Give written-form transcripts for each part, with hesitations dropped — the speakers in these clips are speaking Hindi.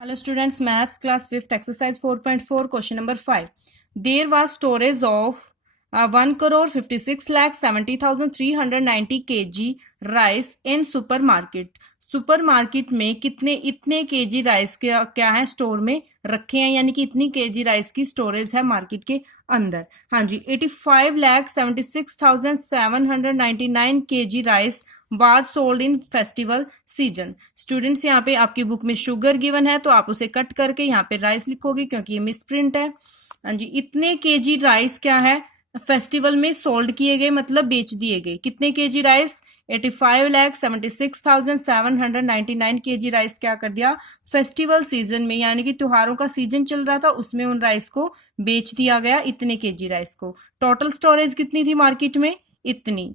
Hello students, maths class 5th exercise 4.4 question number 5. There was storage of 1 crore 56 lakh 70,390 kg rice in supermarket. Supermarket में कितने इतने केजी राइस क्या है स्टोर में रखे हैं, यानी कि इतनी केजी राइस की स्टोरेज है मार्केट के अंदर। हाँ जी, 85,76,799 KG rice was sold in festival season. Students, यहाँ पे आपकी बुक में शुगर गिवन है तो आप उसे कट करके यहाँ पे राइस लिखोगे क्योंकि ये मिसप्रिंट है। हाँ जी, इतने केजी राइस क्या है फेस्टिवल में सोल्ड किए गए, मतलब बेच दिए गए। कितने केजी राइस? 85,76,799 केजी राइस क्या कर दिया फेस्टिवल सीजन में, यानी कि त्योहारों का सीजन चल रहा था उसमें उन राइस को बेच दिया गया, इतने केजी राइस को। टोटल स्टोरेज कितनी थी मार्केट में? इतनी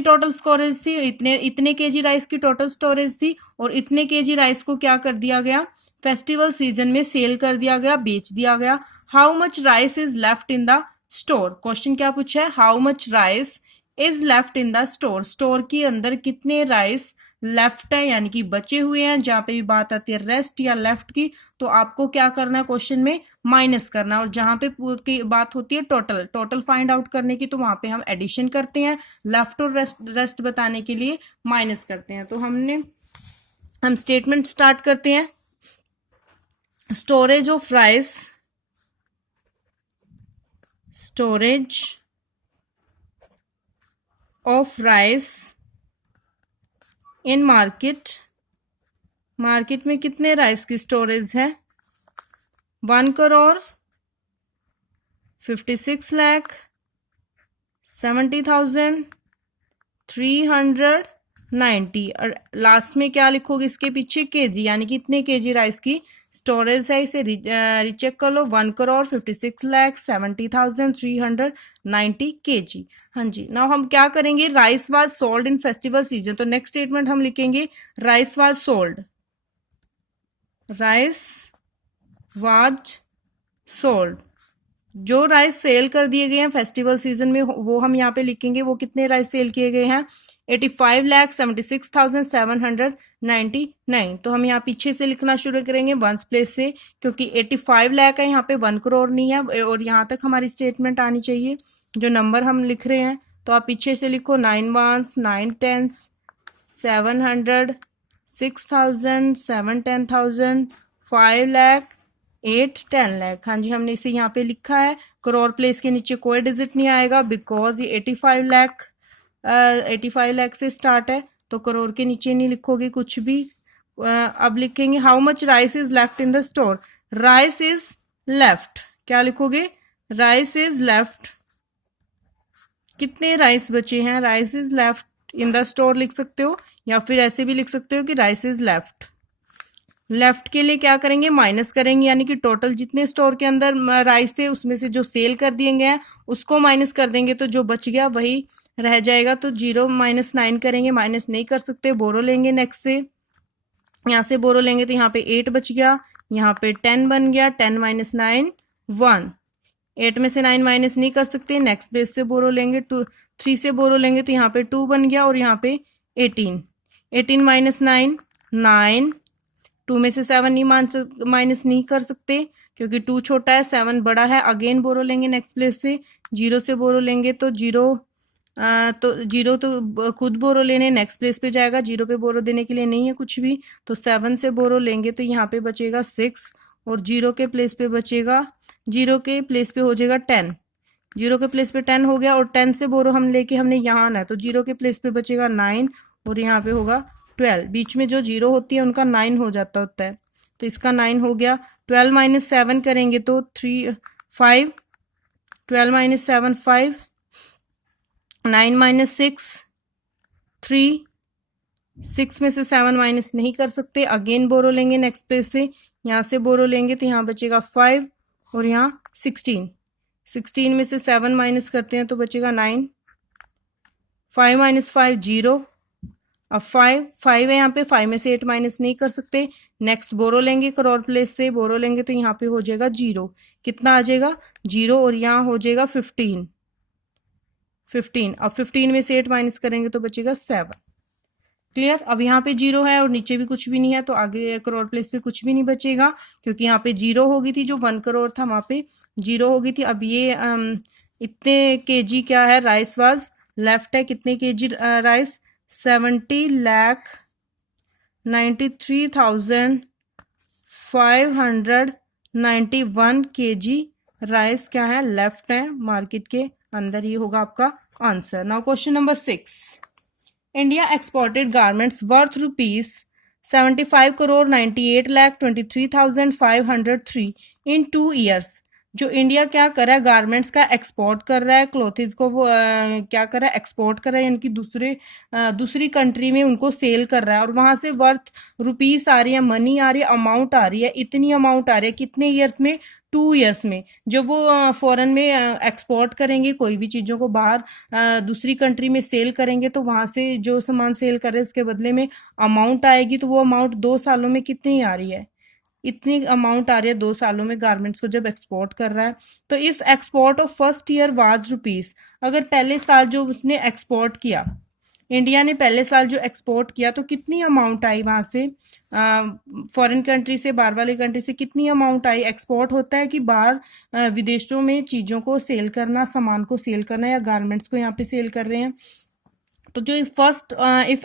टोटल स्टोरेज थी, इतने केजी राइस की टोटल स्टोरेज थी। और इतने केजी राइस को क्या कर दिया गया फेस्टिवल सीजन में सेल कर दिया गया, बेच दिया गया। How much rice is left in the store. Question क्या पूछा है? How much rice is left in the store. Store के अंदर कितने राइस लेफ्ट है, यानी कि बचे हुए हैं। जहां पे भी बात आती है रेस्ट या लेफ्ट की तो आपको क्या करना है क्वेश्चन में? माइनस करना। और जहां पे की बात होती है टोटल फाइंड आउट करने की तो वहां पे हम एडिशन करते हैं, लेफ्ट और रेस्ट बताने के लिए माइनस करते हैं। तो हम स्टेटमेंट स्टार्ट करते हैं। Storage of rice, storage of rice in market में कितने राइस की स्टोरेज है? 1 crore 56 lakh 70,390। और लास्ट में क्या लिखोगे इसके पीछे? केजी, यानी कि इतने केजी राइस की स्टोरेज है। इसे रिचेक कर लो। 1 crore 56 lakh 70,390 केजी। हाँ जी, नाउ हम क्या करेंगे? Rice was sold in festival season. तो नेक्स्ट स्टेटमेंट हम लिखेंगे rice was sold, rice was sold. जो राइस सेल कर दिए गए हैं फेस्टिवल सीजन में वो हम यहाँ पे लिखेंगे। वो कितने राइस सेल किए गए हैं? 85,76,799। तो हम यहाँ पीछे से लिखना शुरू करेंगे वंस प्लेस से, क्योंकि 85 लाख है, यहाँ पे 1 करोड़ नहीं है। और यहाँ तक हमारी स्टेटमेंट आनी चाहिए जो नंबर हम लिख रहे हैं। तो आप पीछे से लिखो 9 ones 9 tens 700 6,000 7 10,000 5 लाख 8 10 लाख। हाँ जी, हमने इसे यहाँ पे लिखा है। करोड़ प्लेस के नीचे कोई डिजिट नहीं आएगा बिकॉज ये 85 लाख से स्टार्ट है, तो करोड़ के नीचे नहीं लिखोगे कुछ भी। अब लिखेंगे how much rice is left in the store. Rice is left, क्या लिखोगे? राइस इज लेफ्ट, कितने राइस बचे हैं? Rice is left in the store लिख सकते हो, या फिर ऐसे भी लिख सकते हो कि राइस इज लेफ्ट। लेफ्ट के लिए क्या करेंगे? माइनस करेंगे, यानी कि टोटल जितने स्टोर के अंदर राइस थे उसमें से जो सेल कर दिए गए हैं उसको माइनस कर देंगे, तो जो बच गया वही रह जाएगा। तो 0 - 9 करेंगे, माइनस नहीं कर सकते, बोरो लेंगे नेक्स्ट से। यहाँ से बोरो लेंगे तो यहाँ पे 8 बच गया, यहाँ पे 10 बन गया। 10 - 9 1। 8 में से 9 माइनस नहीं कर सकते, नेक्स्ट बेस से बोरो लेंगे। 3 से बोरो लेंगे तो यहाँ पे 2 बन गया, और यहाँ पे 18 - 9 9। 2 में से 7 नहीं माइनस नहीं कर सकते क्योंकि 2 छोटा है 7 बड़ा है। अगेन बोरो लेंगे नेक्स्ट प्लेस से। 0 से बोरो लेंगे तो 0 तो खुद बोरो लेने नेक्स्ट प्लेस पे जाएगा, 0 पे बोरो देने के लिए नहीं है कुछ भी। तो 7 से बोरो लेंगे तो यहाँ पे बचेगा 6, और 0 के प्लेस पे बचेगा, 0 के प्लेस पे हो जाएगा 10। 0 के प्लेस पे 10 हो गया, और 10 से बोरो हम लेके हमने यहाँ आना है, तो 0 के प्लेस पे बचेगा 9, और यहाँ पे होगा 12। बीच में जो 0 होती है उनका 9 हो जाता होता है, तो इसका 9 हो गया। 12 - 7 करेंगे तो 5। 12 - 7 5। 9 - 6 3। 6 में से 7 माइनस नहीं कर सकते, अगेन बोरो लेंगे नेक्स्ट प्लेस से। यहाँ से बोरो लेंगे तो यहाँ बचेगा 5, और यहाँ 16। 16 में से 7 माइनस करते हैं तो बचेगा 9। 5 - 5 0। अब 5 है यहाँ पे, 5 में से 8 माइनस नहीं कर सकते। नेक्स्ट बोरो लेंगे, करोड़ प्लेस से बोरो लेंगे तो यहाँ पे हो जाएगा 0। कितना आ जाएगा? 0, और यहाँ हो जाएगा 15। अब 15 में से 8 माइनस करेंगे तो बचेगा 7। क्लियर। अब यहाँ पे 0 है और नीचे भी कुछ भी नहीं है, तो आगे करोड़ प्लेस पे कुछ भी नहीं बचेगा, क्योंकि यहाँ पे 0 होगी थी, जो 1 करोड़ था वहां पे 0 होगी थी। अब ये इतने केजी क्या है राइस वाज लेफ्ट है, कितने केजी राइस, 70,93,591 केजी राइस क्या है लेफ्ट है मार्केट के अंदर। ये होगा आपका answer. Now question number 6, India exported garments worth rupees 75,98,23,503 इन 2 ईयर्स। जो इंडिया क्या कर रहा है गारमेंट्स का एक्सपोर्ट कर रहा है, क्लोथिंग को वो क्या कर रहा है एक्सपोर्ट कर रहा है, यानी कि दूसरी कंट्री में उनको सेल कर रहा है, और वहां से वर्थ रुपीस आ रही है, मनी आ रही है, अमाउंट आ रही है, इतनी अमाउंट आ रही है कितने ईयर्स में, 2 ईयर्स में। जो वो फॉरेन में एक्सपोर्ट करेंगे कोई भी चीजों को बाहर दूसरी कंट्री में सेल करेंगे, तो वहां से जो सामान सेल कर रहे हैं उसके बदले में अमाउंट आएगी, तो वो अमाउंट 2 सालों में कितनी आ रही है, इतनी अमाउंट आ रही है 2 सालों में गारमेंट्स को जब एक्सपोर्ट कर रहा है। तो if export of first year was rupees, अगर पहले साल जो उसने एक्सपोर्ट किया, इंडिया ने पहले साल जो एक्सपोर्ट किया, तो कितनी अमाउंट आई वहां से फॉरेन कंट्री से, बाहर वाली कंट्री से कितनी अमाउंट आई। एक्सपोर्ट होता है कि बाहर विदेशों में चीजों को सेल करना, सामान को सेल करना, या गारमेंट्स को यहाँ पे सेल कर रहे हैं। तो जो if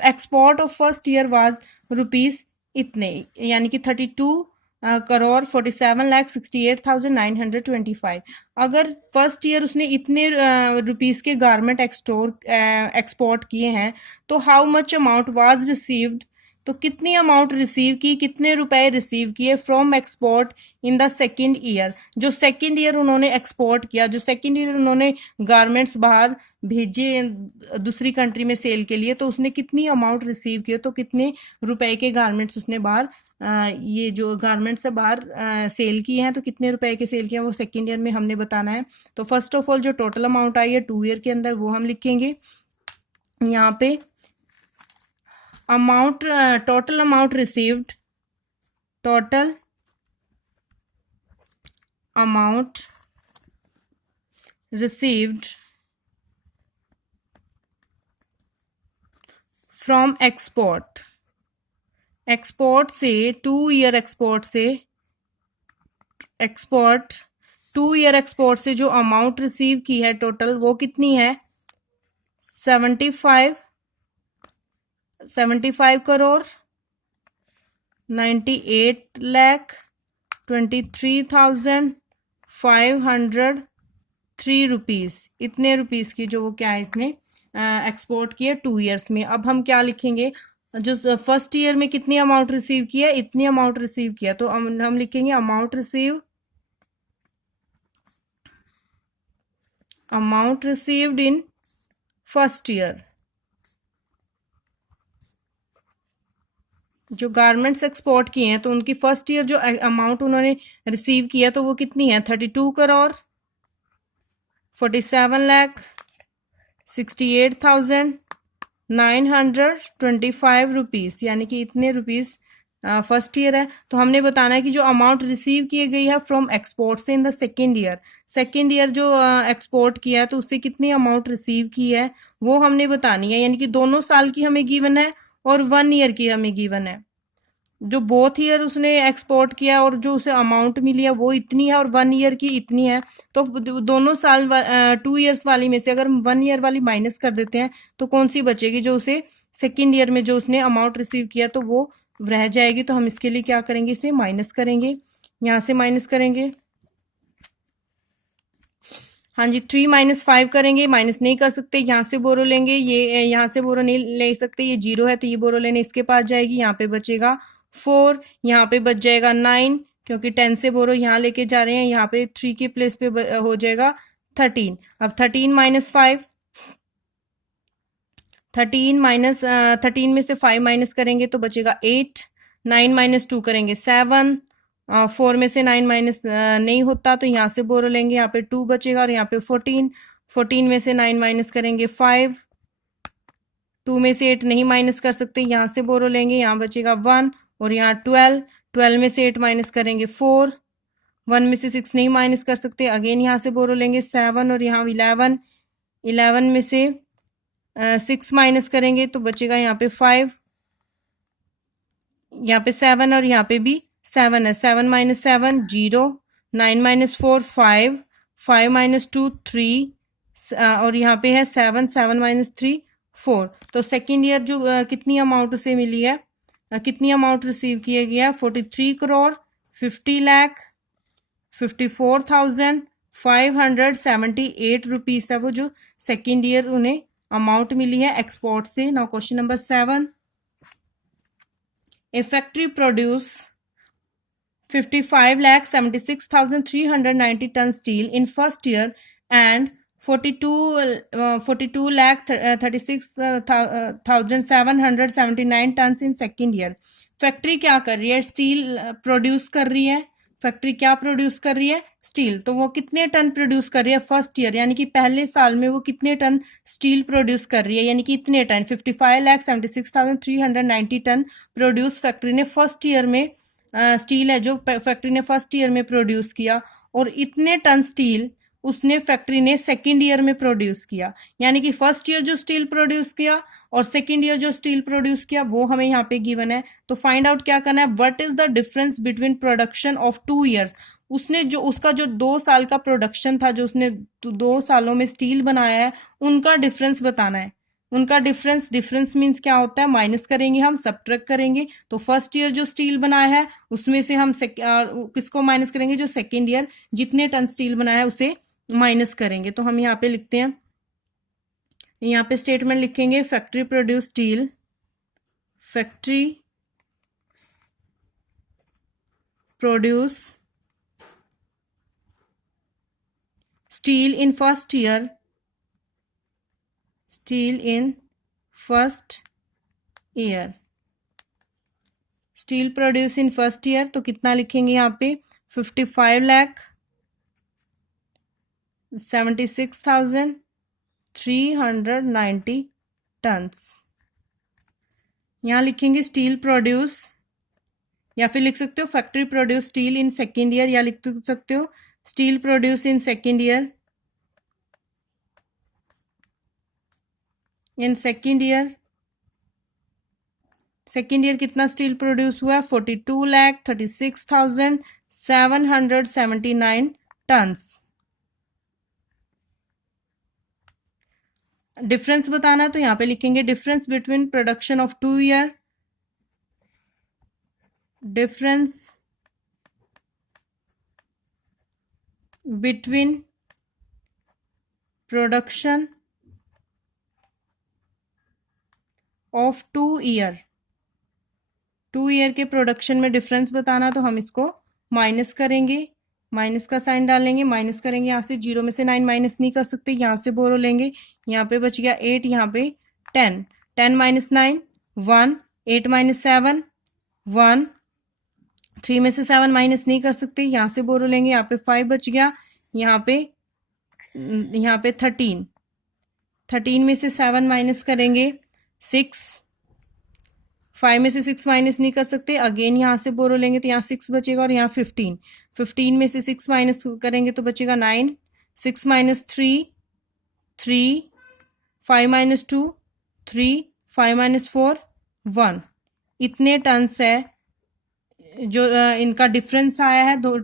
export of first year was rupees इतने, यानी कि 32 करोड़ 47,68,925। अगर फर्स्ट ईयर उसने इतने रुपीस के गारमेंट एक्सपोर्ट किए हैं, तो how much amount was received, तो कितनी अमाउंट रिसीव की, कितने रुपए रिसीव किए from export in the second year. जो सेकेंड ईयर उन्होंने एक्सपोर्ट किया, जो सेकेंड ईयर उन्होंने गारमेंट्स बाहर भेजे दूसरी कंट्री में सेल के लिए, तो उसने कितनी अमाउंट रिसीव किए, तो कितने रुपए के गारमेंट्स उसने बाहर ये जो गारमेंट्स है बाहर सेल किए हैं, तो कितने रुपए के सेल किए हैं वो सेकेंड ईयर में हमने बताना है। तो फर्स्ट ऑफ ऑल जो टोटल अमाउंट आई है 2 ईयर के अंदर वो हम लिखेंगे यहाँ पे। Amount total amount received, total amount received from export, export से 2 ईयर एक्सपोर्ट से, एक्सपोर्ट 2 ईयर एक्सपोर्ट से जो अमाउंट रिसीव की है टोटल वो कितनी है, 75 करोड़ 98,23,503 रुपीज, इतने रुपीस की जो वो क्या है इसने एक्सपोर्ट किया 2 ईयर्स में। अब हम क्या लिखेंगे, जो फर्स्ट ईयर में कितनी अमाउंट रिसीव किया, इतनी अमाउंट रिसीव किया, तो हम लिखेंगे amount received in first year. जो गारमेंट्स एक्सपोर्ट किए हैं तो उनकी फर्स्ट ईयर जो अमाउंट उन्होंने रिसीव किया तो वो कितनी है, 32 करोड़ 47,68,925 रुपीस, यानी कि इतने रुपीस फर्स्ट ईयर है। तो हमने बताना है कि जो अमाउंट रिसीव की गई है फ्रॉम एक्सपोर्ट से इन द सेकेंड ईयर जो एक्सपोर्ट किया है तो उससे कितनी अमाउंट रिसीव की है वो हमने बतानी है, यानी कि दोनों साल की हमें गिवन है और 1 ईयर की हमें गिवन है। जो बोथ ईयर उसने एक्सपोर्ट किया और जो उसे अमाउंट मिली है वो इतनी है और 1 ईयर की इतनी है, तो दोनों साल 2 ईयर्स वाली में से अगर हम 1 ईयर वाली माइनस कर देते हैं तो कौन सी बचेगी, जो उसे सेकेंड ईयर में जो उसने अमाउंट रिसीव किया तो वो रह जाएगी। तो हम इसके लिए क्या करेंगे, इसे माइनस करेंगे, यहां से माइनस करेंगे, हाँ जी 3 - 5 करेंगे, माइनस नहीं कर सकते, यहाँ से बोरो लेंगे, ये यहाँ से बोरो नहीं ले सकते, ये 0 है तो ये बोरो लेने इसके पास जाएगी, यहाँ पे बचेगा 4, यहाँ पे बच जाएगा 9 क्योंकि 10 से बोरो यहाँ लेके जा रहे हैं, यहाँ पे 3 के प्लेस पे हो जाएगा 13। अब 13 - 5, 13 में से 5 माइनस करेंगे तो बचेगा 8, 9 - 2 करेंगे 7, 4 में से 9 माइनस नहीं होता तो यहाँ से बोरो लेंगे, यहाँ पे 2 बचेगा और यहाँ पे 14 में से 9 माइनस करेंगे 5, 2 में से 8 नहीं माइनस कर सकते, यहाँ से बोरो लेंगे, यहाँ बचेगा 1 और यहाँ 12 में से 8 माइनस करेंगे 4, 1 में से 6 नहीं माइनस कर सकते, अगेन यहाँ से बोरो लेंगे 7 और यहाँ 11 में से 6 माइनस करेंगे तो बचेगा यहाँ पे 5, यहाँ पे 7 और यहाँ पे भी 7 है। 7 माइनस 7 0, 9 माइनस 4 5, 5 माइनस 2 3, और यहाँ पे है 7, 7 माइनस 3 4। तो सेकेंड ईयर जो कितनी अमाउंट उसे मिली है, कितनी अमाउंट रिसीव किया गया, 43 करोड़ 50 लाख 54,578 रुपीज है वो जो सेकेंड ईयर उन्हें अमाउंट मिली है एक्सपोर्ट से। Now question number 7, A factory produce 55,76,390 ton steel in first year and 42,36,779 tons in second year। Factory क्या कर रही है, स्टील प्रोड्यूस कर रही है। फैक्ट्री क्या प्रोड्यूस कर रही है, स्टील। तो वो कितने टन प्रोड्यूस कर रही है फर्स्ट ईयर, यानी कि पहले साल में वो कितने टन स्टील प्रोड्यूस कर रही है, यानी कि इतने टन 55,76,390 टन प्रोड्यूस फैक्ट्री ने फर्स्ट ईयर में स्टील है जो फैक्ट्री ने फर्स्ट ईयर में प्रोड्यूस किया, और इतने टन स्टील उसने फैक्ट्री ने सेकेंड ईयर में प्रोड्यूस किया। यानी कि फर्स्ट ईयर जो स्टील प्रोड्यूस किया और सेकेंड ईयर जो स्टील प्रोड्यूस किया वो हमें यहाँ पे गिवन है। तो फाइंड आउट क्या करना है, what is the difference between production of 2 years. उसने जो उसका जो 2 साल का प्रोडक्शन था, जो उसने 2 सालों में स्टील बनाया है, उनका डिफरेंस बताना है। उनका डिफरेंस मीन्स क्या होता है, माइनस करेंगे हम, सब्ट्रैक्ट करेंगे। तो फर्स्ट ईयर जो स्टील बनाया है उसमें से हम किसको माइनस करेंगे, जो सेकेंड ईयर जितने टन स्टील बनाया है उसे माइनस करेंगे। तो हम यहाँ पे लिखते हैं, यहाँ पे स्टेटमेंट लिखेंगे, factory produce steel, factory produce steel in first year, steel in first year, steel produce in first year. तो कितना लिखेंगे यहाँ पे, 55,76,390 टन्स। यहाँ लिखेंगे स्टील प्रोड्यूस, या फिर लिख सकते हो factory produce steel in second year, या लिख सकते हो steel produce in second year. In second year कितना स्टील प्रोड्यूस हुआ है, 42,36,779 टन्स। डिफरेंस बताना, तो यहाँ पे लिखेंगे difference between production of 2 year, difference between production of 2 year, 2 year के प्रोडक्शन में डिफरेंस बताना। तो हम इसको माइनस करेंगे, माइनस का साइन डालेंगे, माइनस करेंगे, यहाँ से 0 में से 9 माइनस नहीं कर सकते, यहाँ से बोरो लेंगे, यहाँ पे बच गया 8, यहाँ पे 10, 10 माइनस 9 1, 8 माइनस 7 1, 3 में से 7 माइनस नहीं कर सकते, यहाँ से बोरो लेंगे, यहाँ पे 5 बच गया, यहाँ पे 13, 13 में से 7 माइनस करेंगे 6, 5 में से 6 माइनस नहीं कर सकते, अगेन यहाँ से बोरो लेंगे तो यहाँ 6 बचेगा, और यहाँ 15, 15 में से 6 माइनस करेंगे तो बचेगा 9, 6 माइनस 3 3, 5 माइनस 2 3, 5 माइनस 4 1। इतने टन्स है जो इनका डिफरेंस आया है, 2